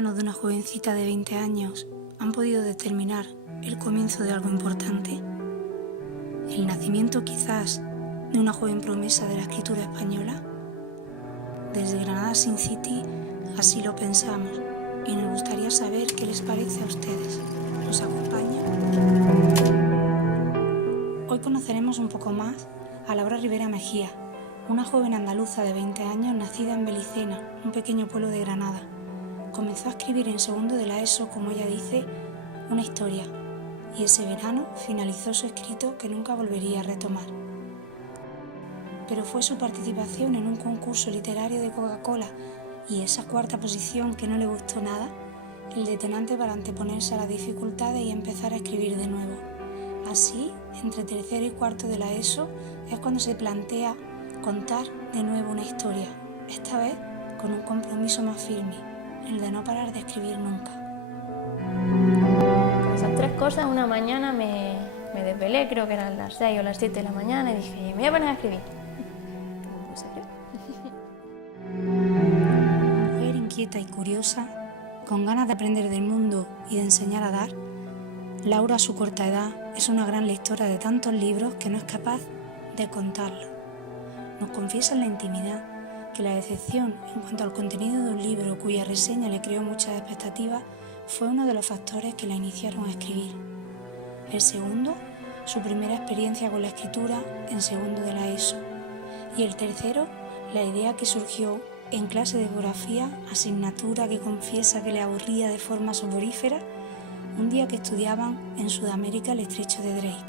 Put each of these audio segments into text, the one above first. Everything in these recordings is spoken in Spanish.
manos de una jovencita de 20 años han podido determinar el comienzo de algo importante. El nacimiento quizás de una joven promesa de la escritura española. Desde Granada Sin City así lo pensamos y nos gustaría saber qué les parece a ustedes. ¿Nos acompaña? Hoy conoceremos un poco más a Laura Rivera Mejía, una joven andaluza de 20 años nacida en Belicena, un pequeño pueblo de Granada. Comenzó a escribir en segundo de la ESO, como ella dice, una historia, y ese verano finalizó su escrito que nunca volvería a retomar. Pero fue su participación en un concurso literario de Coca-Cola y esa cuarta posición que no le gustó nada, el detonante para anteponerse a las dificultades y empezar a escribir de nuevo. Así, entre tercero y cuarto de la ESO es cuando se plantea contar de nuevo una historia, esta vez con un compromiso más firme, el de no parar de escribir nunca. Con esas tres cosas, una mañana me desvelé, creo que eran las 6 o las 7 de la mañana, y dije, me voy a poner a escribir. Me puse a escribir. Mujer inquieta y curiosa, con ganas de aprender del mundo y de enseñar a dar, Laura, a su corta edad, es una gran lectora de tantos libros que no es capaz de contarlo. Nos confiesa en la intimidad que la decepción en cuanto al contenido de un libro cuya reseña le creó muchas expectativas fue uno de los factores que la iniciaron a escribir. El segundo, su primera experiencia con la escritura en segundo de la ESO. Y el tercero, la idea que surgió en clase de geografía, asignatura que confiesa que le aburría de forma soporífera, un día que estudiaban en Sudamérica el estrecho de Drake.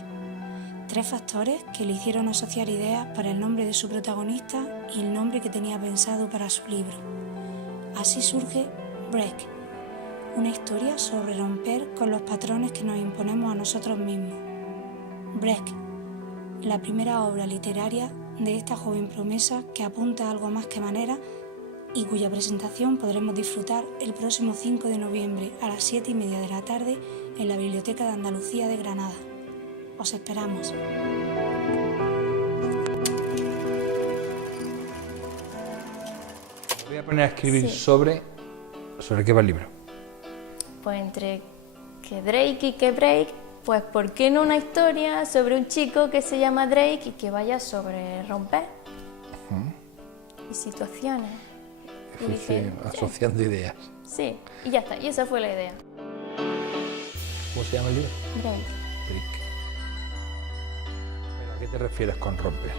Tres factores que le hicieron asociar ideas para el nombre de su protagonista y el nombre que tenía pensado para su libro. Así surge Break, una historia sobre romper con los patrones que nos imponemos a nosotros mismos. Break, la primera obra literaria de esta joven promesa que apunta a algo más que manera y cuya presentación podremos disfrutar el próximo 5 de noviembre a las 7:30 de la tarde en la Biblioteca de Andalucía de Granada. Os esperamos. Voy a poner a escribir Sí. ¿Sobre qué va el libro? Pues entre que Drake y que Break, pues ¿por qué no una historia sobre un chico que se llama Drake y que vaya sobre romper? Y situaciones. Y dije, asociando ideas. sí, y ya está, y esa fue la idea. ¿Cómo se llama el libro? Break. Brick. ¿A qué te refieres con romper?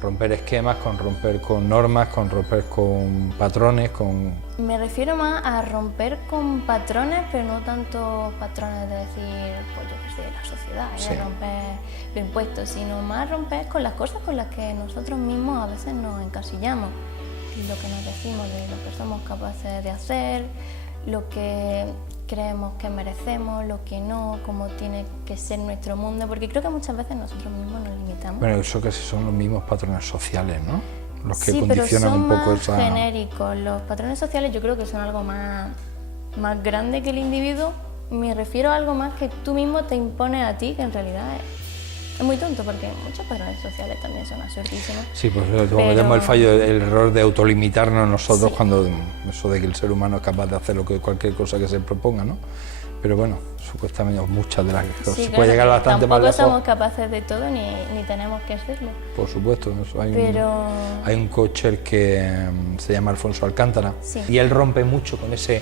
Romper esquemas, con romper con normas, con romper con patrones, con... Me refiero más a romper con patrones, pero no tanto patrones de decir, pues yo que sé, la sociedad, Sí. de romper lo impuesto, sino más romper con las cosas con las que nosotros mismos a veces nos encasillamos. Lo que nos decimos de lo que somos capaces de hacer, lo que creemos que merecemos, lo que no, cómo tiene que ser nuestro mundo, porque creo que muchas veces nosotros mismos nos limitamos. Bueno, eso casi son los mismos patrones sociales, ¿no? Los que sí, condicionan pero son un poco más esa... genéricos. Los patrones sociales yo creo que son algo más grande que el individuo. Me refiero a algo más que tú mismo te impones a ti, que en realidad es muy tonto, porque muchos patrones sociales también son absurdísimos. Sí, pues cometemos el error de autolimitarnos nosotros cuando eso de que el ser humano es capaz de hacer cualquier cosa que se proponga, ¿no? Pero bueno, supuestamente muchas de las cosas se puede llegar bastante más lejos. Tampoco somos capaces de todo ni tenemos que hacerlo. Por supuesto, eso Pero... hay un coacher que se llama Alfonso Alcántara, sí. y él rompe mucho con ese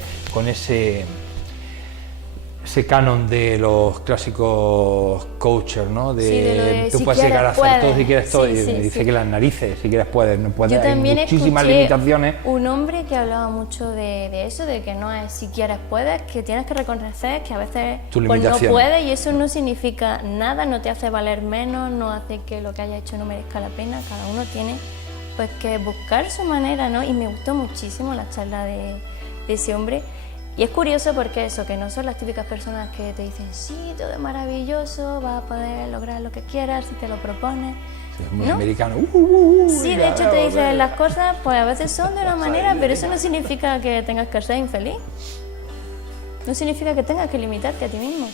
canon de los clásicos coachers, ¿no? Sí, de lo de tú si puedes llegar a hacer puedes. todo si quieres todo, Sí, y sí, dice sí. que las narices, si quieres puedes, no puedes, Yo hay también muchísimas escuché limitaciones. un hombre que hablaba mucho de eso, de que no es si quieres puedes, que tienes que reconocer que a veces Tu pues, no limitación. puedes, y eso no significa nada, no te hace valer menos, no hace que lo que haya hecho no merezca la pena. Cada uno tiene pues que buscar su manera, ¿no? Y me gustó muchísimo la charla de ese hombre. Y es curioso porque eso, que no son las típicas personas que te dicen sí, todo es maravilloso, vas a poder lograr lo que quieras si te lo propones. Sí, es muy ¿no? americano. Sí, de hecho te dicen las cosas, pues a veces son de una manera, pero eso no significa que tengas que ser infeliz. No significa que tengas que limitarte a ti mismo.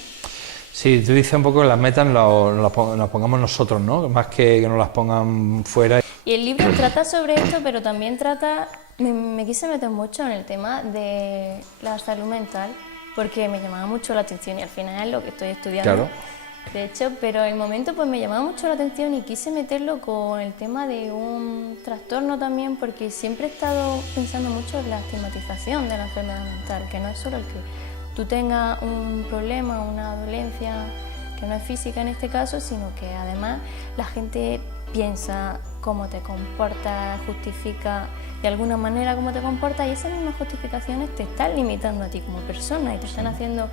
Sí, tú dices un poco que las metas las pongamos nosotros, ¿no? Más que nos las pongan fuera. Y el libro trata sobre esto, pero también trata, me quise meter mucho en el tema de la salud mental, porque me llamaba mucho la atención y al final es lo que estoy estudiando. Claro. De hecho, pero el momento pues me llamaba mucho la atención y quise meterlo con el tema de un trastorno también, porque siempre he estado pensando mucho en la estigmatización de la enfermedad mental, que no es solo el que tú tengas un problema, una dolencia, que no es física en este caso, sino que además la gente piensa cómo te comportas, justifica de alguna manera cómo te comportas y esas mismas justificaciones te están limitando a ti como persona y te están haciendo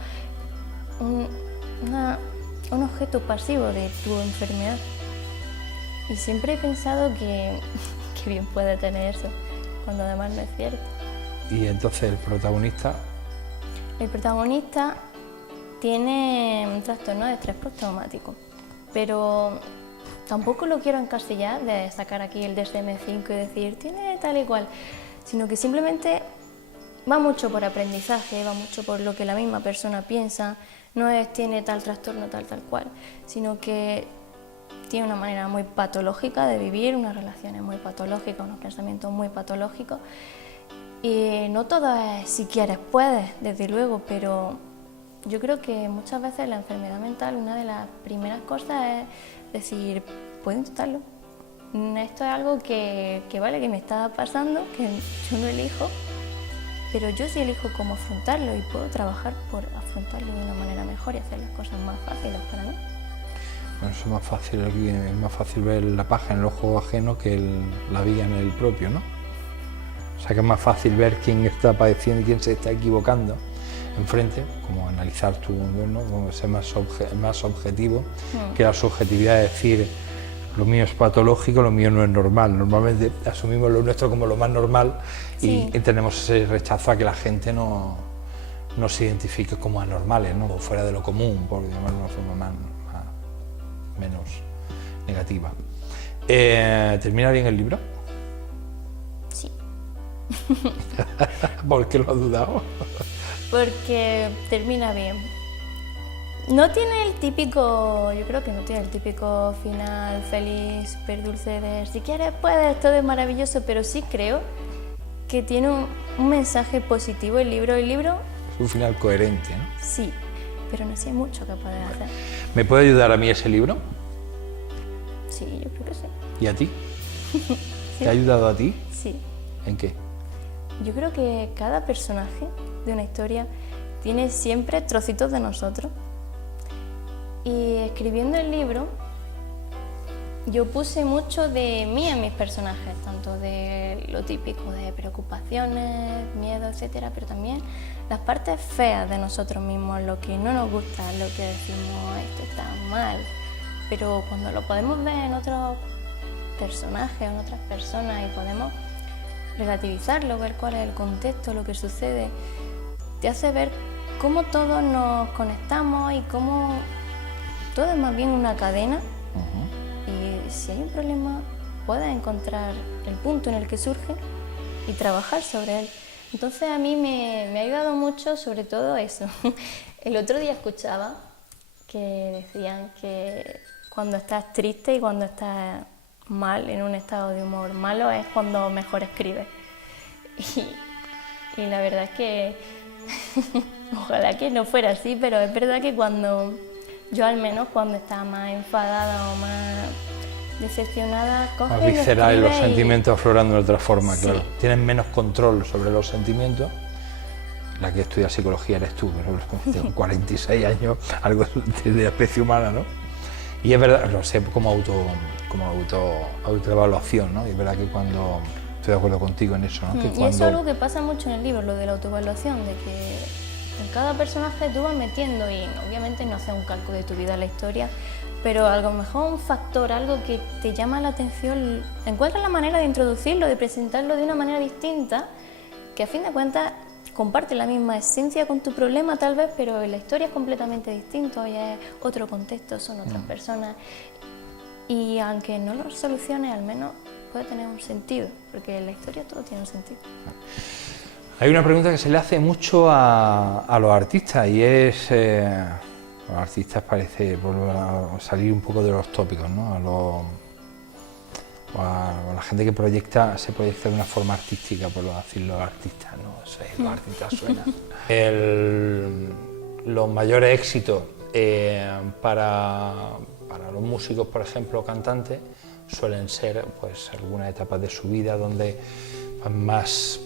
un objeto pasivo de tu enfermedad. Y siempre he pensado que bien puede tener eso, cuando además no es cierto. Y entonces el protagonista... El protagonista tiene un trastorno de estrés postraumático, pero tampoco lo quiero encasillar de sacar aquí el DSM-5 y decir tiene tal y cual, sino que simplemente va mucho por aprendizaje, va mucho por lo que la misma persona piensa, no es tiene tal trastorno tal cual, sino que tiene una manera muy patológica de vivir, unas relaciones muy patológicas, unos pensamientos muy patológicos. Y no todo es si quieres puedes, desde luego, pero yo creo que muchas veces la enfermedad mental, una de las primeras cosas es decir, puedo intentarlo. Esto es algo que vale, que me está pasando, que yo no elijo, pero yo sí elijo cómo afrontarlo y puedo trabajar por afrontarlo de una manera mejor y hacer las cosas más fáciles para mí. Bueno, eso es más fácil ver la paja en el ojo ajeno que la viga en el propio, ¿no? O sea que es más fácil ver quién está padeciendo y quién se está equivocando enfrente, como analizar tu entorno, como ser más objetivo que la subjetividad de decir lo mío es patológico, lo mío no es normal. Normalmente asumimos lo nuestro como lo más normal y tenemos ese rechazo a que la gente no se identifique como anormales, ¿no? O fuera de lo común, por llamarlo de una forma menos negativa. ¿Termina bien el libro? Sí. ¿Por qué lo has dudado? Porque termina bien. No tiene el típico, yo creo que no tiene el típico final feliz, súper dulce de si quieres puedes, todo es maravilloso, pero sí creo que tiene un mensaje positivo el libro. El libro... Es un final coherente, ¿no? Sí, pero no sé mucho que puedes hacer. ¿Me puede ayudar a mí ese libro? Sí, yo creo que sí. ¿Y a ti? ¿Sí? ¿Te ha ayudado a ti? Sí. ¿En qué? Yo creo que cada personaje de una historia tiene siempre trocitos de nosotros. Y escribiendo el libro, yo puse mucho de mí en mis personajes, tanto de lo típico de preocupaciones, miedo, etcétera, pero también las partes feas de nosotros mismos, lo que no nos gusta, lo que decimos, esto está mal. Pero cuando lo podemos ver en otros personajes, en otras personas y podemos relativizarlo, ver cuál es el contexto, lo que sucede, te hace ver cómo todos nos conectamos y cómo todo es más bien una cadena. Y si hay un problema, puedes encontrar el punto en el que surge y trabajar sobre él. Entonces a mí me ha ayudado mucho sobre todo eso. El otro día escuchaba que decían que cuando estás triste y cuando estás mal, en un estado de humor malo, es cuando mejor escribes. Y la verdad es que ojalá que no fuera así, pero es verdad que yo al menos cuando estaba más enfadada o más decepcionada, más visceral y los sentimientos aflorando de otra forma, sí. Claro. Tienes menos control sobre los sentimientos. La que estudia psicología eres tú, pero tengo 46 años, algo de la especie humana, ¿no? Y es verdad, lo sé como autoevaluación, ¿no? Y es verdad que cuando... Estoy de acuerdo contigo en eso, ¿no? Que Y eso es algo que pasa mucho en el libro, lo de la autoevaluación, de que en cada personaje tú vas metiendo y obviamente no haces un calco de tu vida en la historia, pero a lo mejor un factor, algo que te llama la atención, encuentras la manera de introducirlo, de presentarlo de una manera distinta, que a fin de cuentas comparte la misma esencia con tu problema tal vez, pero la historia es completamente distinta, ya es otro contexto, son otras personas, y aunque no lo soluciones, al menos puede tener un sentido, porque en la historia todo tiene un sentido. Hay una pregunta que se le hace mucho a los artistas y es Los artistas parece volver a salir un poco de los tópicos, ¿no? A la gente que se proyecta de una forma artística, por decirlo, los artistas, ¿no? Los artistas suenan. Los mayores éxitos para los músicos, por ejemplo, cantantes, suelen ser pues algunas etapas de su vida donde pues, más,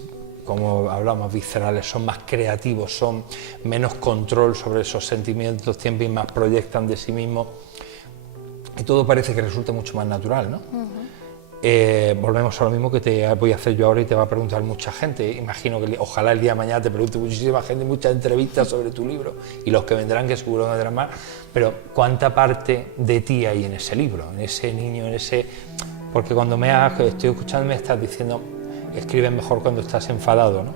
como hablamos, viscerales, son más creativos, son menos control sobre esos sentimientos, siempre más proyectan de sí mismos y todo parece que resulta mucho más natural, ¿no? Volvemos a lo mismo que te voy a hacer yo ahora y te va a preguntar mucha gente. Imagino que ojalá el día de mañana te pregunte muchísima gente, muchas entrevistas sobre tu libro y los que vendrán, que seguro que vendrán más, pero ¿cuánta parte de ti hay en ese libro, en ese niño, en ese...? Porque cuando estoy escuchando me estás diciendo, escribes mejor cuando estás enfadado, ¿no?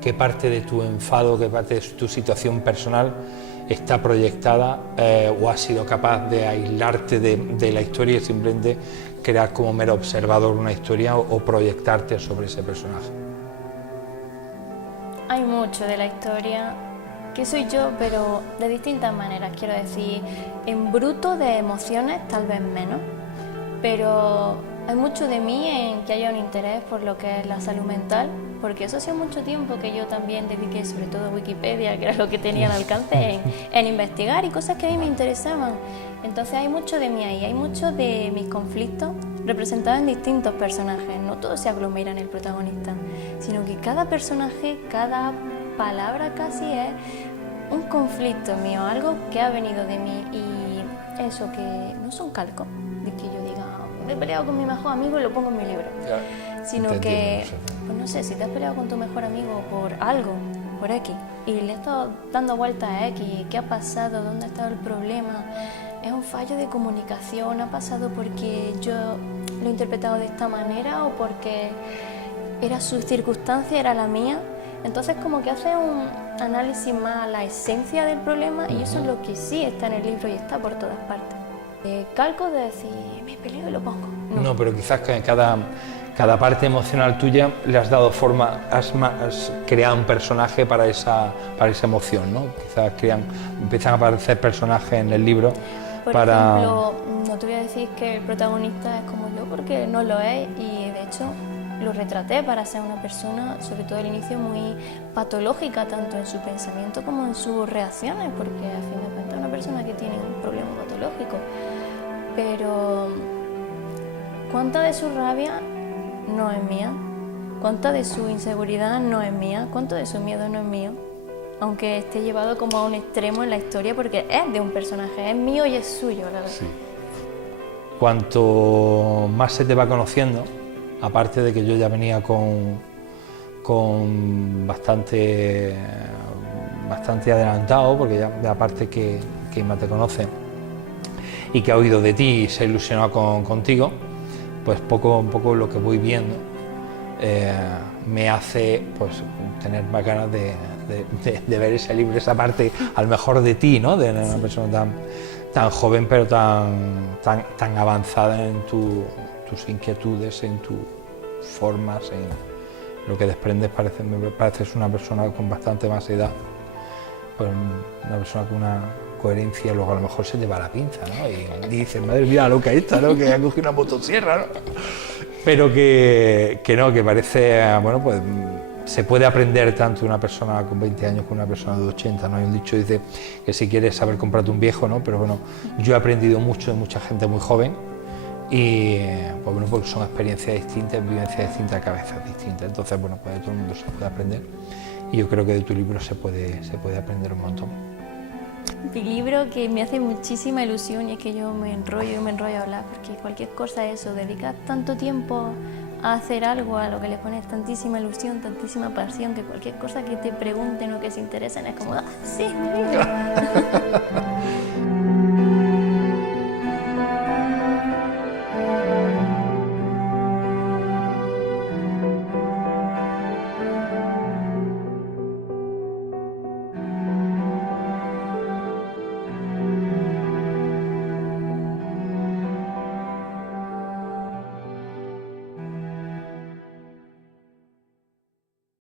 ¿Qué parte de tu enfado, qué parte de tu situación personal está proyectada o has sido capaz de aislarte de la historia y simplemente crear como mero observador una historia o proyectarte sobre ese personaje? Hay mucho de la historia que soy yo, pero de distintas maneras, quiero decir, en bruto de emociones tal vez menos, pero hay mucho de mí en que haya un interés por lo que es la salud mental, porque eso ha sido mucho tiempo que yo también dediqué, sobre todo a Wikipedia, que era lo que tenía al alcance, en investigar y cosas que a mí me interesaban. Entonces hay mucho de mí ahí, hay mucho de mis conflictos representados en distintos personajes. No todo se aglomera en el protagonista, sino que cada personaje, cada palabra casi es un conflicto mío, algo que ha venido de mí y eso que no son calcos, de que yo diga, me he peleado con mi mejor amigo y lo pongo en mi libro, sino que, pues no sé, si te has peleado con tu mejor amigo por algo, por X, y le has estado dando vueltas a X, ¿qué ha pasado? ¿Dónde ha estado el problema? ¿Es un fallo de comunicación? ¿Ha pasado porque yo lo he interpretado de esta manera o porque era su circunstancia, era la mía? Entonces como que hace un análisis más a la esencia del problema y eso es lo que sí está en el libro y está por todas partes. Calco de decir, me peleo y lo pongo. No, pero quizás que cada parte emocional tuya le has dado forma, has creado un personaje para esa emoción, ¿no? Quizás empiezan a aparecer personajes en el libro. Por ejemplo, no te voy a decir que el protagonista es como yo porque no lo es y de hecho lo retraté para ser una persona, sobre todo al inicio, muy patológica, tanto en su pensamiento como en sus reacciones, porque a fin de cuentas es una persona que tiene un problema patológico. Pero cuánta de su rabia no es mía, cuánta de su inseguridad no es mía, cuánto de su miedo no es mío, aunque esté llevado como a un extremo en la historia, porque es de un personaje, es mío y es suyo, la verdad. Sí. Cuanto más se te va conociendo, aparte de que yo ya venía con bastante adelantado, porque ya aparte que Inma te conoce y que ha oído de ti y se ha ilusionado contigo, pues poco a poco lo que voy viendo me hace pues tener más ganas de ver ese libro, esa parte a lo mejor de ti, ¿no? De una persona tan joven pero tan avanzada en tus inquietudes, en tus formas, en lo que desprendes. Me pareces una persona con bastante más edad, pues una persona con una coherencia. Luego a lo mejor se te va la pinza, ¿no? Y dices, madre mía, loca esta, ¿no? Que ha cogido una motosierra, ¿no? Pero que no, que parece, bueno, pues se puede aprender tanto de una persona con 20 años como una persona de 80, ¿no? Hay un dicho dice que si quieres saber comprarte un viejo, ¿no? Pero bueno, yo he aprendido mucho de mucha gente muy joven y pues bueno, porque son experiencias distintas, vivencias distintas, cabezas distintas. Entonces, bueno, pues de todo el mundo se puede aprender y yo creo que de tu libro se puede aprender un montón. Mi libro que me hace muchísima ilusión y es que yo me enrollo a hablar, porque cualquier cosa es eso, dedicas tanto tiempo a hacer algo a lo que le pones tantísima ilusión, tantísima pasión, que cualquier cosa que te pregunten o que se interesen es como, ¡ah, sí, mi libro!